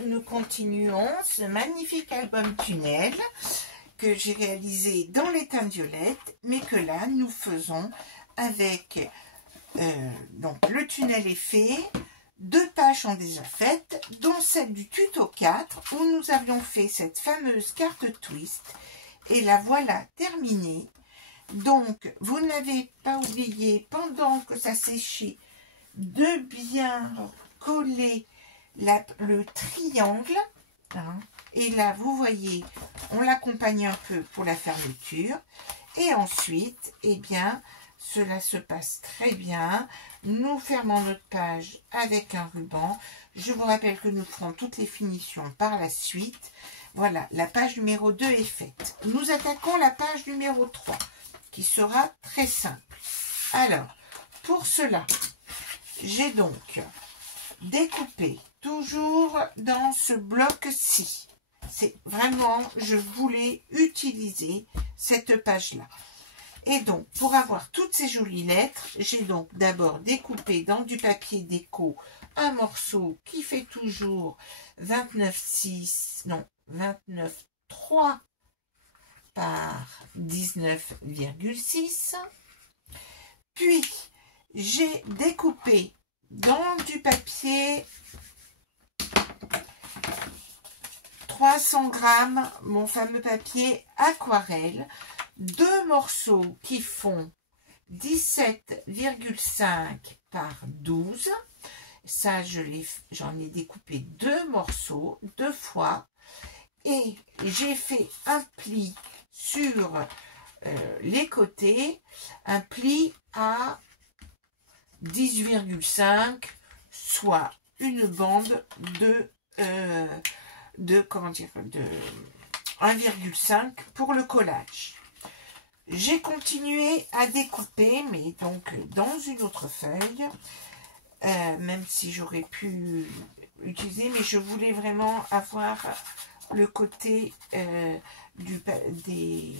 Nous continuons ce magnifique album tunnel que j'ai réalisé dans les teintes violettes, mais que là nous faisons avec donc le tunnel est fait, 2 pages sont déjà faites, dont celle du tuto 4 où nous avions fait cette fameuse carte twist, et la voilà terminée. Donc vous n'avez pas oublié, pendant que ça séchait, de bien coller le triangle, hein. Et là vous voyez, on l'accompagne un peu pour la fermeture, et ensuite eh bien cela se passe très bien. Nous fermons notre page avec un ruban. Je vous rappelle que nous ferons toutes les finitions par la suite. Voilà, la page numéro 2 est faite. Nous attaquons la page numéro 3 qui sera très simple. Alors, pour cela, j'ai donc découpé toujours dans ce bloc-ci. C'est vraiment, je voulais utiliser cette page-là. Et donc, pour avoir toutes ces jolies lettres, j'ai donc d'abord découpé dans du papier déco un morceau qui fait toujours 29,3 par 19,6. Puis, j'ai découpé dans du papier 300 grammes, mon fameux papier aquarelle, 2 morceaux qui font 17,5 par 12. Ça, j'en ai découpé 2 morceaux, 2 fois. Et j'ai fait un pli sur les côtés, un pli à 10,5, soit une bande de 1,5 pour le collage. J'ai continué à découper, mais donc dans une autre feuille, même si j'aurais pu utiliser, mais je voulais vraiment avoir le côté des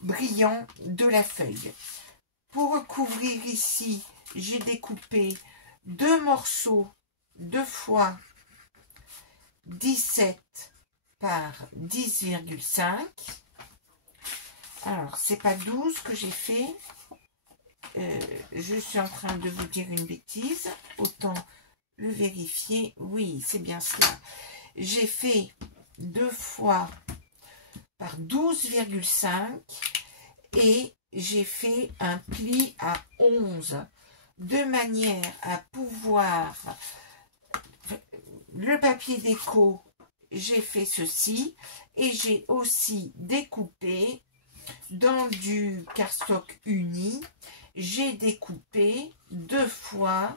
brillants de la feuille. Pour recouvrir ici, j'ai découpé 2 morceaux 2 fois 17 par 10,5. Alors, c'est pas 12 que j'ai fait. Je suis en train de vous dire une bêtise. Autant le vérifier. Oui, c'est bien cela. J'ai fait 2 fois par 12,5 et j'ai fait un pli à 11 de manière à pouvoir... Le papier déco, j'ai fait ceci et j'ai aussi découpé dans du cardstock uni. J'ai découpé 2 fois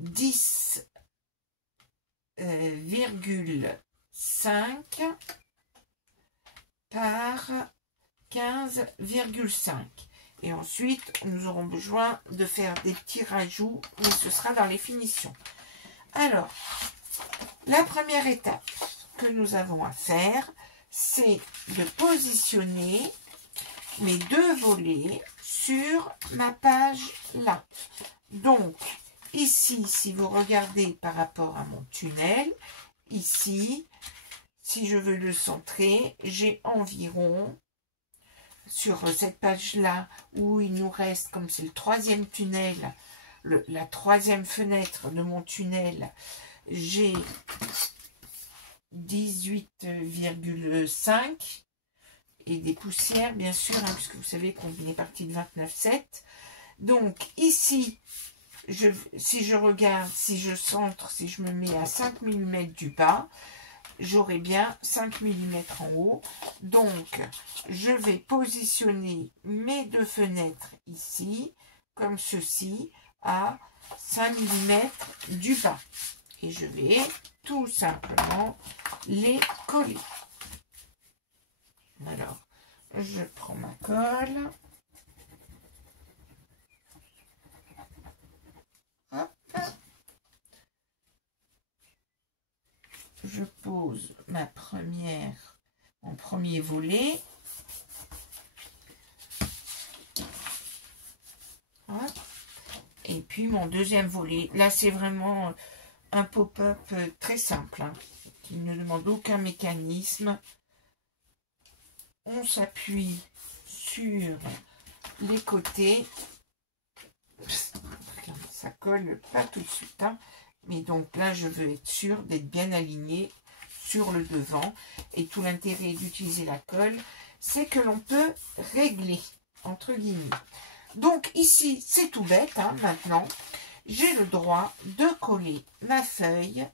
10,5 par 15,5. Et ensuite, nous aurons besoin de faire des petits rajouts, mais ce sera dans les finitions. Alors, la première étape que nous avons à faire, c'est de positionner mes 2 volets sur ma page là. Donc, ici, si vous regardez par rapport à mon tunnel, ici, si je veux le centrer, j'ai environ, sur cette page-là, où il nous reste, comme c'est le 3e tunnel, la 3e fenêtre de mon tunnel, j'ai 18,5 et des poussières, bien sûr, hein, puisque vous savez qu'on est parti de 29,7. Donc, ici, si je regarde, si je centre, si je me mets à 5 mm du bas, j'aurai bien 5 mm en haut. Donc, je vais positionner mes 2 fenêtres ici, comme ceci, à 5 mm du bas. Et je vais tout simplement les coller. Alors, je prends ma colle. Hop. Je pose mon premier volet. Hop. Et puis mon deuxième volet. Là, c'est vraiment un pop-up très simple, hein, qui ne demande aucun mécanisme. On s'appuie sur les côtés. Ça colle pas tout de suite, hein. Mais donc là, je veux être sûre d'être bien aligné sur le devant. Et tout l'intérêt d'utiliser la colle, c'est que l'on peut régler, entre guillemets. Donc ici, c'est tout bête, hein, maintenant. J'ai le droit de coller ma feuille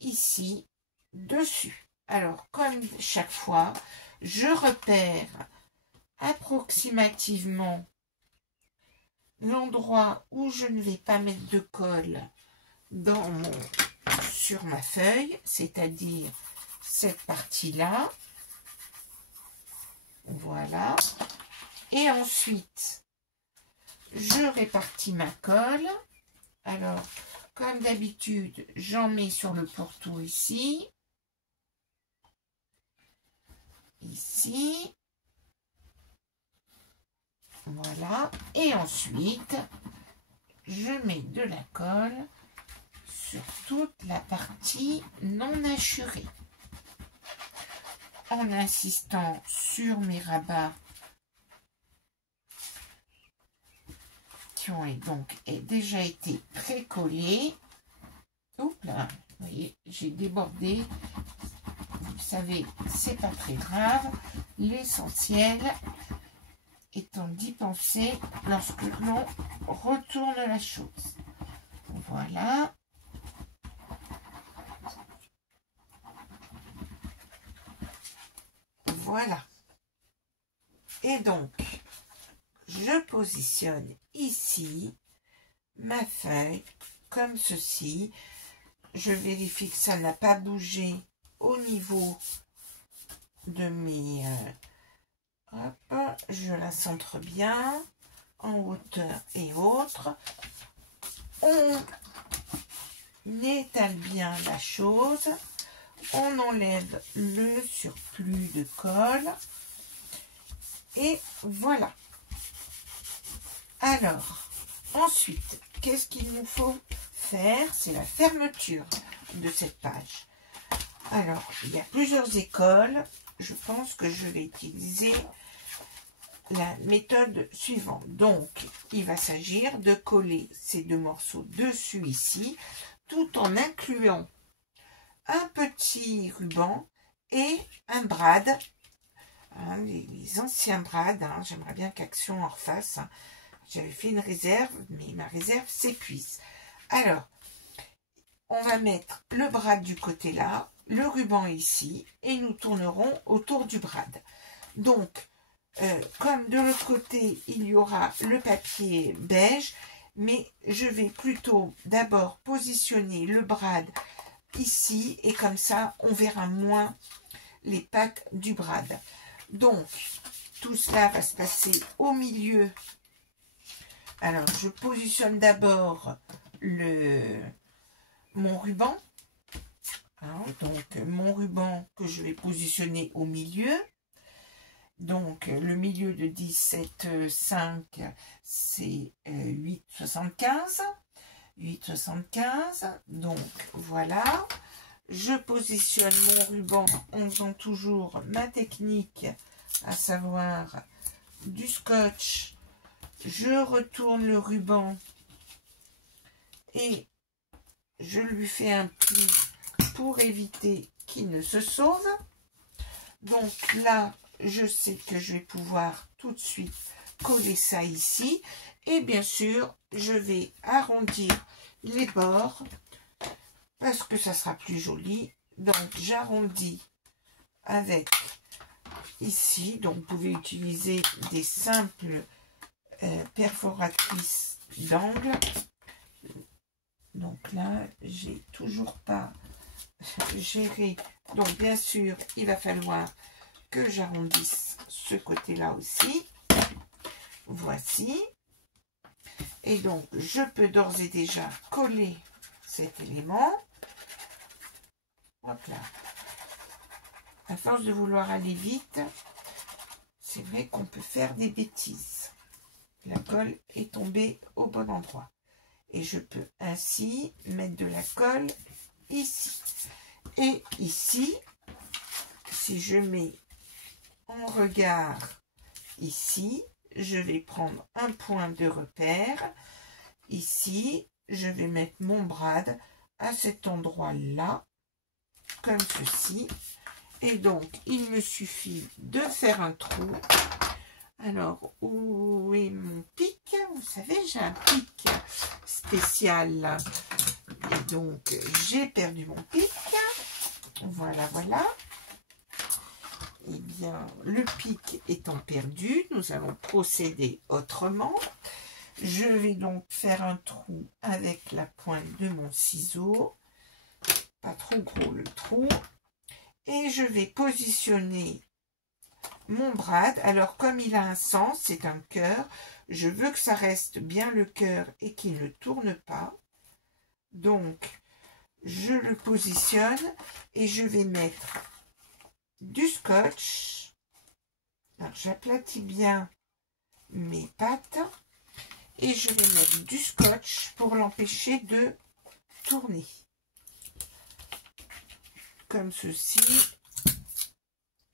ici, dessus. Alors, comme chaque fois, je repère approximativement l'endroit où je ne vais pas mettre de colle sur ma feuille, c'est-à-dire cette partie-là. Voilà. Et ensuite, je répartis ma colle. Alors, comme d'habitude, j'en mets sur le pourtour ici. Ici. Voilà. Et ensuite, je mets de la colle sur toute la partie non hachurée. En insistant sur mes rabats qui ont donc déjà été précollés. Oups là, vous voyez, j'ai débordé. Vous savez, c'est pas très grave. L'essentiel étant d'y penser lorsque l'on retourne la chose. Voilà. Voilà. Et donc, je positionne ici ma feuille comme ceci. Je vérifie que ça n'a pas bougé au niveau de mes... hop, je la centre bien en hauteur et autres. On étale bien la chose. On enlève le surplus de colle. Et voilà. Alors, ensuite, qu'est-ce qu'il nous faut faire? C'est la fermeture de cette page. Alors, il y a plusieurs écoles. Je pense que je vais utiliser la méthode suivante. Donc, il va s'agir de coller ces deux morceaux dessus ici, tout en incluant un petit ruban et un brad. Hein, les anciens brads, hein, j'aimerais bien qu'Action en refasse. Hein. J'avais fait une réserve, mais ma réserve s'épuise. Alors, on va mettre le brad du côté là, le ruban ici, et nous tournerons autour du brad. Donc, comme de l'autre côté, il y aura le papier beige, mais je vais plutôt d'abord positionner le brad ici, et comme ça, on verra moins les pattes du brad. Donc, tout cela va se passer au milieu. Alors, je positionne d'abord mon ruban. Hein, donc, mon ruban que je vais positionner au milieu. Donc, le milieu de 17,5, c'est 8,75. 8,75. Donc, voilà. Je positionne mon ruban en faisant toujours ma technique, à savoir du scotch. Je retourne le ruban et je lui fais un pli pour éviter qu'il ne se sauve. Donc là, je sais que je vais pouvoir tout de suite coller ça ici. Et bien sûr, je vais arrondir les bords parce que ça sera plus joli. Donc, j'arrondis avec ici. Donc, vous pouvez utiliser des simples perforatrices d'angle. Donc là, j'ai toujours pas géré. Donc, bien sûr, il va falloir que j'arrondisse ce côté-là aussi. Voici. Et donc, je peux d'ores et déjà coller cet élément. Hop là. À force de vouloir aller vite, c'est vrai qu'on peut faire des bêtises. La colle est tombée au bon endroit. Et je peux ainsi mettre de la colle ici. Et ici, si je mets en regard ici, je vais prendre un point de repère. Ici, je vais mettre mon brad à cet endroit-là, comme ceci. Et donc, il me suffit de faire un trou. Alors, où est mon pic? Vous savez, j'ai un pic spécial. Et donc, j'ai perdu mon pic. Voilà, voilà. Eh bien, le pic étant perdu, nous allons procéder autrement. Je vais donc faire un trou avec la pointe de mon ciseau. Pas trop gros le trou. Et je vais positionner mon brad. Alors, comme il a un sens, c'est un cœur. Je veux que ça reste bien le cœur et qu'il ne tourne pas. Donc, je le positionne et je vais mettre du scotch. Alors, j'aplatis bien mes pattes et je vais mettre du scotch pour l'empêcher de tourner. Comme ceci.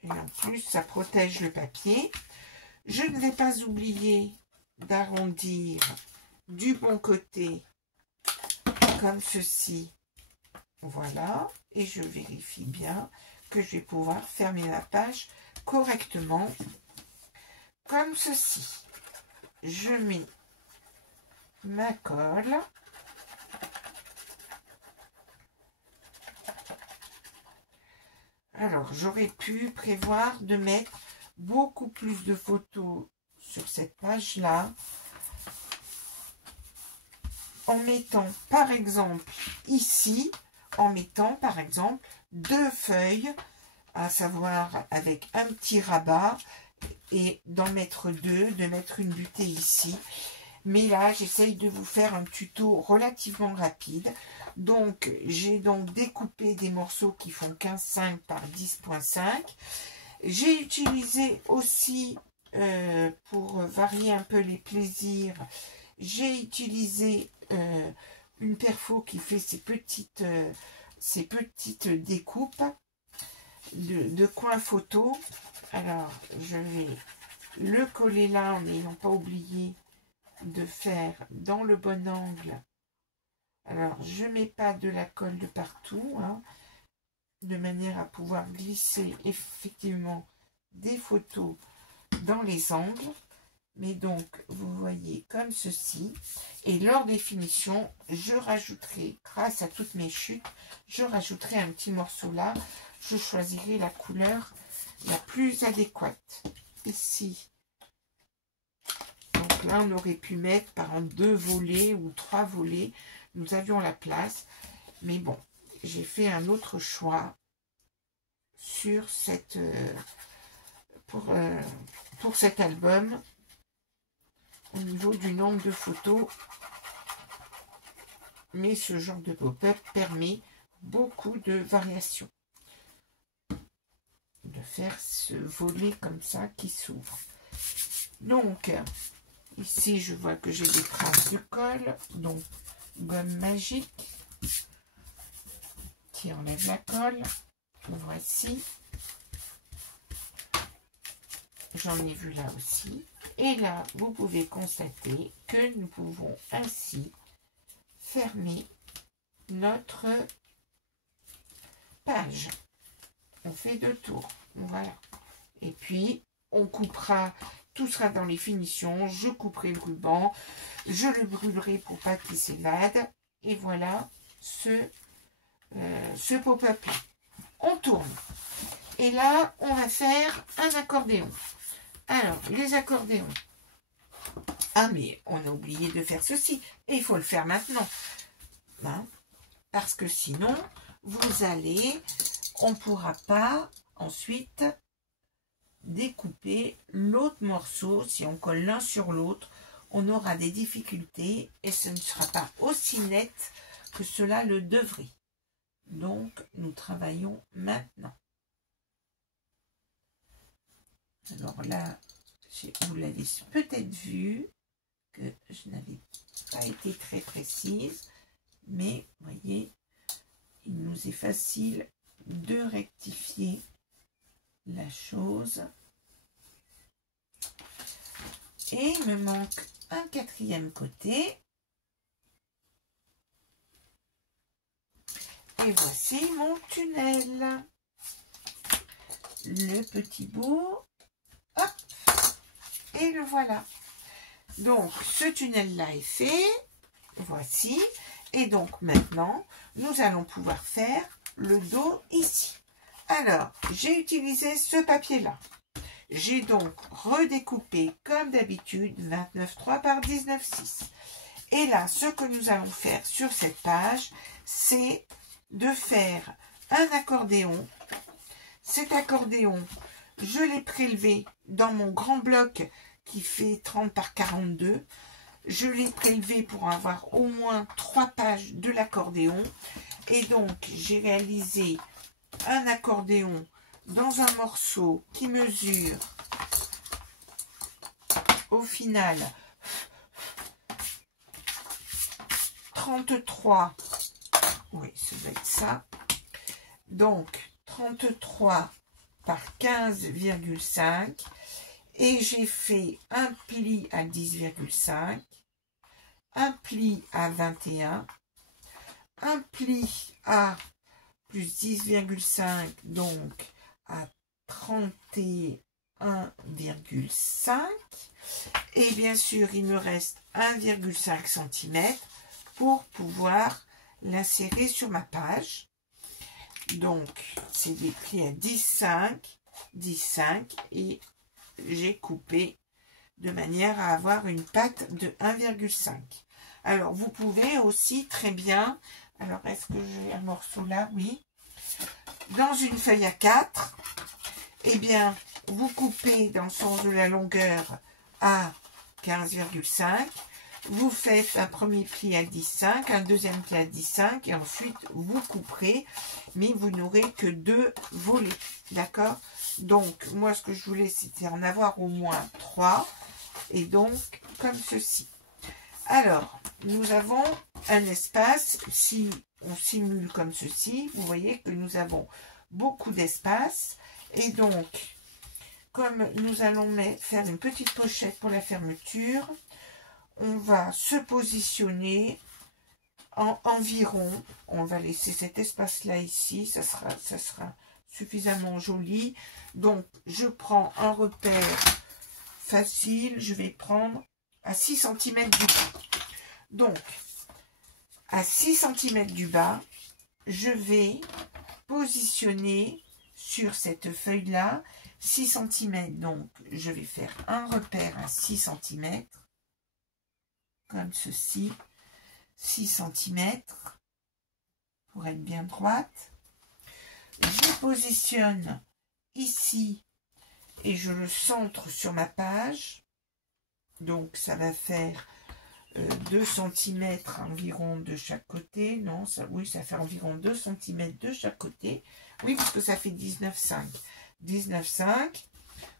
Et en plus, ça protège le papier. Je ne vais pas oublier d'arrondir du bon côté comme ceci. Voilà. Et je vérifie bien que je vais pouvoir fermer ma page correctement comme ceci. Je mets ma colle. Alors, j'aurais pu prévoir de mettre beaucoup plus de photos sur cette page-là en mettant, par exemple, ici, en mettant, par exemple, 2 feuilles, à savoir avec un petit rabat, et d'en mettre 2, de mettre une butée ici. Mais là, j'essaye de vous faire un tuto relativement rapide. Donc, j'ai donc découpé des morceaux qui font 15,5 par 10,5. J'ai utilisé aussi, pour varier un peu les plaisirs, j'ai utilisé une perfo qui fait ces petites découpes de coins photo. Alors, je vais le coller là en n'ayant pas oublié de faire dans le bon angle. Alors, je mets pas de la colle de partout, hein, de manière à pouvoir glisser effectivement des photos dans les angles. Mais donc, vous voyez comme ceci. Et lors des finitions, je rajouterai, grâce à toutes mes chutes, je rajouterai un petit morceau là. Je choisirai la couleur la plus adéquate. Ici. Donc là, on aurait pu mettre par 2 volets ou 3 volets. Nous avions la place. Mais bon, j'ai fait un autre choix sur cette, pour cet album. Au niveau du nombre de photos. Mais ce genre de pop-up permet beaucoup de variations. De faire ce volet comme ça qui s'ouvre. Donc, ici, je vois que j'ai des traces de colle. Donc, gomme magique qui enlève la colle. Voici. J'en ai vu là aussi. Et là, vous pouvez constater que nous pouvons ainsi fermer notre page. On fait 2 tours. Voilà. Et puis, on coupera. Tout sera dans les finitions. Je couperai le ruban. Je le brûlerai pour pas qu'il s'évade. Et voilà ce pop-up là. On tourne. Et là, on va faire un accordéon. Alors, les accordéons. Ah, mais on a oublié de faire ceci. Et il faut le faire maintenant. Hein? Parce que sinon, on ne pourra pas ensuite découper l'autre morceau. Si on colle l'un sur l'autre, on aura des difficultés et ce ne sera pas aussi net que cela le devrait. Donc, nous travaillons maintenant. Alors là, vous l'avez peut-être vu que je n'avais pas été très précise, mais vous voyez, il nous est facile de rectifier la chose. Et il me manque un quatrième côté. Et voici mon tunnel. Le petit bout. Hop. Et le voilà. Donc, ce tunnel-là est fait. Voici. Et donc, maintenant, nous allons pouvoir faire le dos ici. Alors, j'ai utilisé ce papier-là. J'ai donc redécoupé, comme d'habitude, 29,3 par 19,6. Et là, ce que nous allons faire sur cette page, c'est de faire un accordéon. Cet accordéon, je l'ai prélevé dans mon grand bloc qui fait 30 par 42. Je l'ai prélevé pour avoir au moins 3 pages de l'accordéon. Et donc, j'ai réalisé un accordéon dans un morceau qui mesure au final 33. Oui, ça doit être ça. Donc, 33 par 15,5. Et j'ai fait un pli à 10,5. Un pli à 21, un pli à plus 10,5, donc à 31,5. Et bien sûr, il me reste 1,5 cm pour pouvoir l'insérer sur ma page. Donc, c'est des plis à 10,5, 10,5 et j'ai coupé de manière à avoir une patte de 1,5. Alors, vous pouvez aussi très bien, alors est-ce que j'ai un morceau là? Oui. Dans une feuille à 4, eh bien, vous coupez dans le sens de la longueur à 15,5. Vous faites un premier pli à 10,5, un deuxième pli à 10,5 et ensuite vous couperez, mais vous n'aurez que 2 volets. D'accord? Donc, moi, ce que je voulais, c'était en avoir au moins 3. Et donc, comme ceci. Alors, nous avons un espace, si on simule comme ceci, vous voyez que nous avons beaucoup d'espace. Et donc, comme nous allons faire une petite pochette pour la fermeture, on va se positionner en environ, on va laisser cet espace-là ici, ça sera suffisamment joli. Donc, je prends un repère facile, je vais prendre à 6 cm du bas. Donc, à 6 cm du bas, je vais positionner sur cette feuille-là 6 cm. Donc, je vais faire un repère à 6 cm, comme ceci, 6 cm, pour être bien droite. Je positionne ici et je le centre sur ma page. Donc, ça va faire 2 cm environ de chaque côté. Non, ça, oui, ça fait environ 2 cm de chaque côté. Oui, parce que ça fait 19,5. 19,5.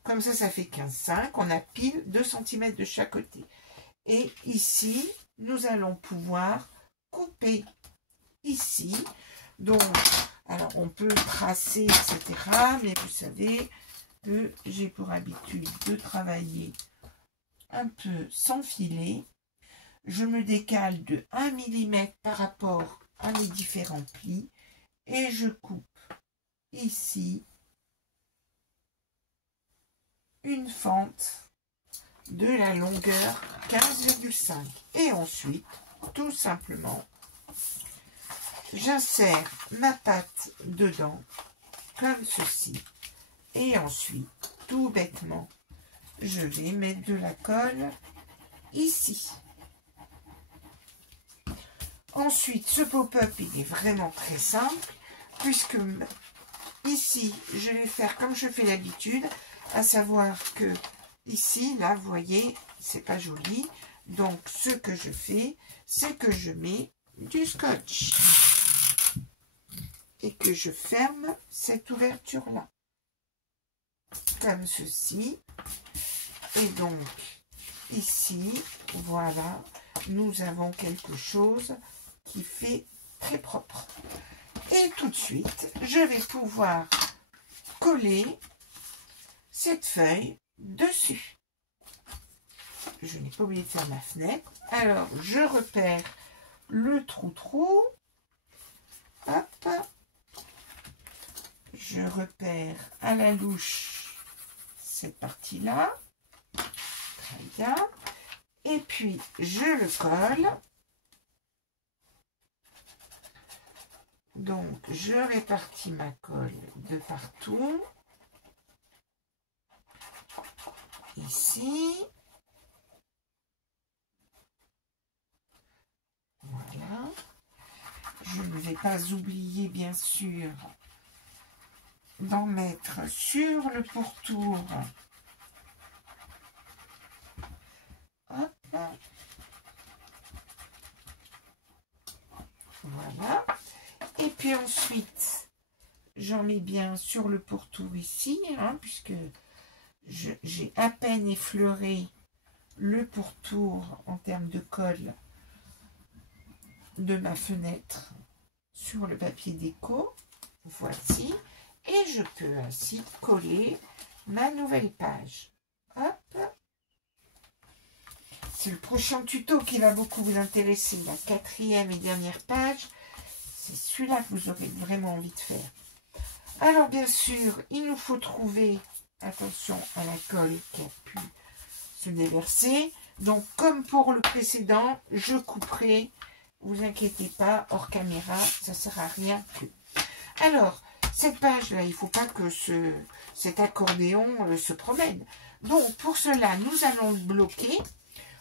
Comme ça fait 15,5. On a pile 2 cm de chaque côté. Et ici, nous allons pouvoir couper ici. Donc, alors on peut tracer, etc. Mais vous savez que j'ai pour habitude de travailler un peu sans filet. Je me décale de 1 mm par rapport à mes différents plis et je coupe ici une fente de la longueur 15,5 et ensuite tout simplement j'insère ma pâte dedans comme ceci et ensuite tout bêtement je vais mettre de la colle ici. Ensuite, ce pop-up, il est vraiment très simple, puisque ici, je vais faire comme je fais d'habitude, à savoir que ici, là, vous voyez, c'est pas joli. Donc, ce que je fais, c'est que je mets du scotch et que je ferme cette ouverture-là, comme ceci. Et donc, ici, voilà, nous avons quelque chose qui fait très propre. Et tout de suite, je vais pouvoir coller cette feuille dessus. Je n'ai pas oublié de faire ma fenêtre. Alors, je repère le trou-trou. Hop. Je repère à la louche cette partie-là. Très bien. Et puis, je le colle. Donc, je répartis ma colle de partout. Ici. Voilà. Je ne vais pas oublier, bien sûr, d'en mettre sur le pourtour. Hop. Voilà. Et puis ensuite, j'en mets bien sur le pourtour ici, hein, puisque j'ai à peine effleuré le pourtour en termes de colle de ma fenêtre sur le papier déco. Voici. Et je peux ainsi coller ma nouvelle page. Hop. C'est le prochain tuto qui va beaucoup vous intéresser. La 4e et dernière page. C'est celui-là que vous aurez vraiment envie de faire. Alors, bien sûr, il nous faut trouver, attention à la colle qui a pu se déverser. Donc, comme pour le précédent, je couperai. Vous inquiétez pas, hors caméra, ça ne sert à rien que. Alors, cette page-là, il ne faut pas que cet accordéon se promène. Donc, pour cela, nous allons le bloquer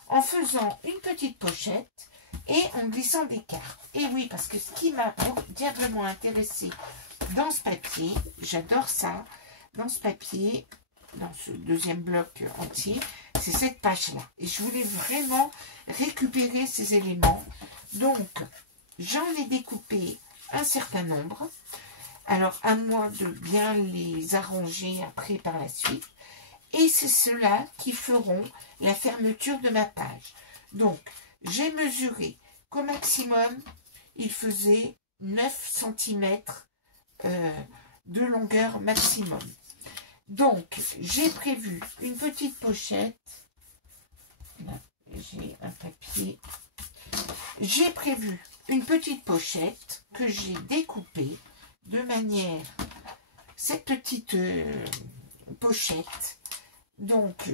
en faisant une petite pochette et en glissant des cartes. Et oui, parce que ce qui m'a diablement intéressé dans ce papier, j'adore ça, dans ce papier, dans ce deuxième bloc entier, c'est cette page-là. Et je voulais vraiment récupérer ces éléments. Donc, j'en ai découpé un certain nombre. Alors, à moi de bien les arranger après par la suite. Et c'est ceux-là qui feront la fermeture de ma page. Donc, j'ai mesuré qu'au maximum, il faisait 9 cm de longueur maximum. Donc, j'ai prévu une petite pochette. Là, j'ai un papier. J'ai prévu une petite pochette que j'ai découpée de manière... Cette petite pochette. Donc,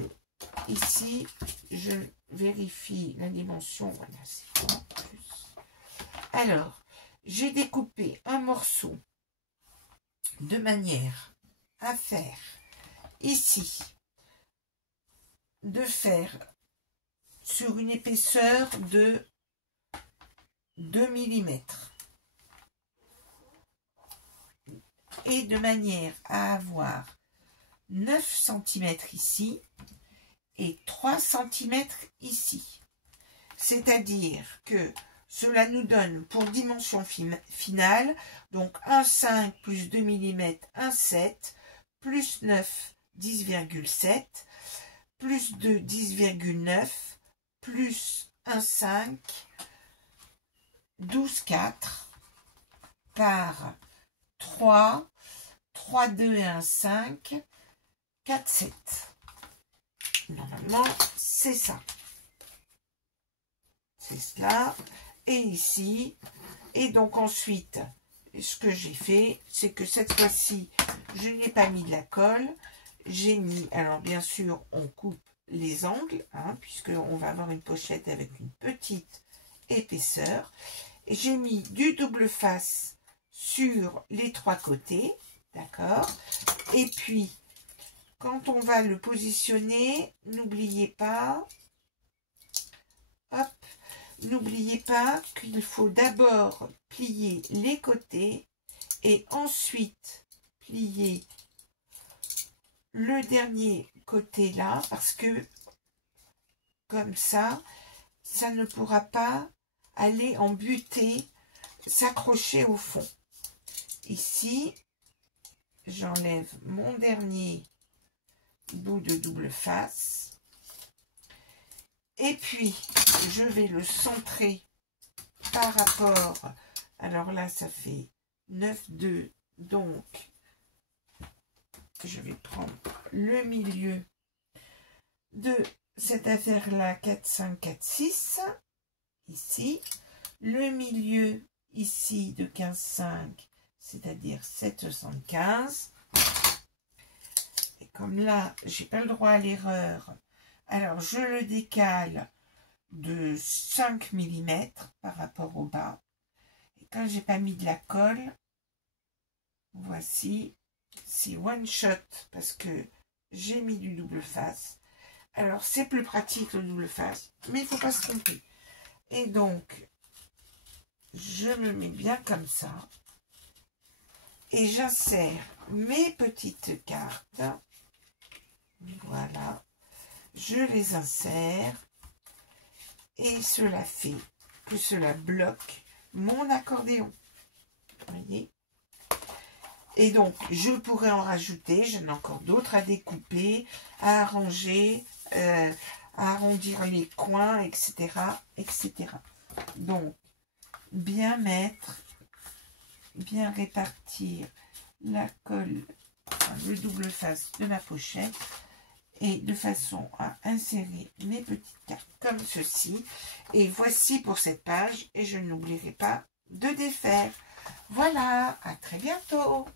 ici, je vérifie la dimension. Voilà, c'est bon. Alors, j'ai découpé un morceau de manière à faire ici, de faire sur une épaisseur de 2 mm. Et de manière à avoir 9 cm ici et 3 cm ici. C'est-à-dire que cela nous donne pour dimension finale, donc 1,5 plus 2 mm, 1,7, plus 9, 10,7, plus 2, 10,9, plus 1,5, 12,4 par 3, 3, 2 et 1, 5, 4, 7. Normalement, c'est ça. C'est cela. Et ici. Et donc ensuite, ce que j'ai fait, c'est que cette fois-ci, je n'ai pas mis de la colle. J'ai mis, alors bien sûr, on coupe les angles, hein, puisqu'on va avoir une pochette avec une petite épaisseur. Et j'ai mis du double face sur les 3 côtés. D'accord. Et puis, quand on va le positionner, n'oubliez pas, hop, n'oubliez pas qu'il faut d'abord plier les côtés et ensuite plier le dernier côté là, parce que comme ça, ça ne pourra pas aller en butée, s'accrocher au fond. Ici, j'enlève mon dernier bout de double face Et puis, je vais le centrer par rapport, alors là, ça fait 9, 2, donc, je vais prendre le milieu de cette affaire-là, 4, 5, 4, 6, ici, le milieu ici de 15, 5, c'est-à-dire 7,75. Et comme là, j'ai pas le droit à l'erreur, alors je le décale de 5 mm par rapport au bas. Et quand j'ai pas mis de la colle, voici, c'est one shot parce que j'ai mis du double face. Alors c'est plus pratique le double face, mais il faut pas se tromper. Et donc, je me mets bien comme ça. Et j'insère mes petites cartes. Voilà. Je les insère. Et cela fait que cela bloque mon accordéon. Vous voyez? Et donc, je pourrais en rajouter. J'en ai encore d'autres à découper, à arranger, à arrondir les coins, etc., etc. Donc, bien mettre, bien répartir la colle, enfin, le double face de la pochette, et de façon à insérer mes petites cartes comme ceci. Et voici pour cette page, et je n'oublierai pas de défaire. Voilà, à très bientôt.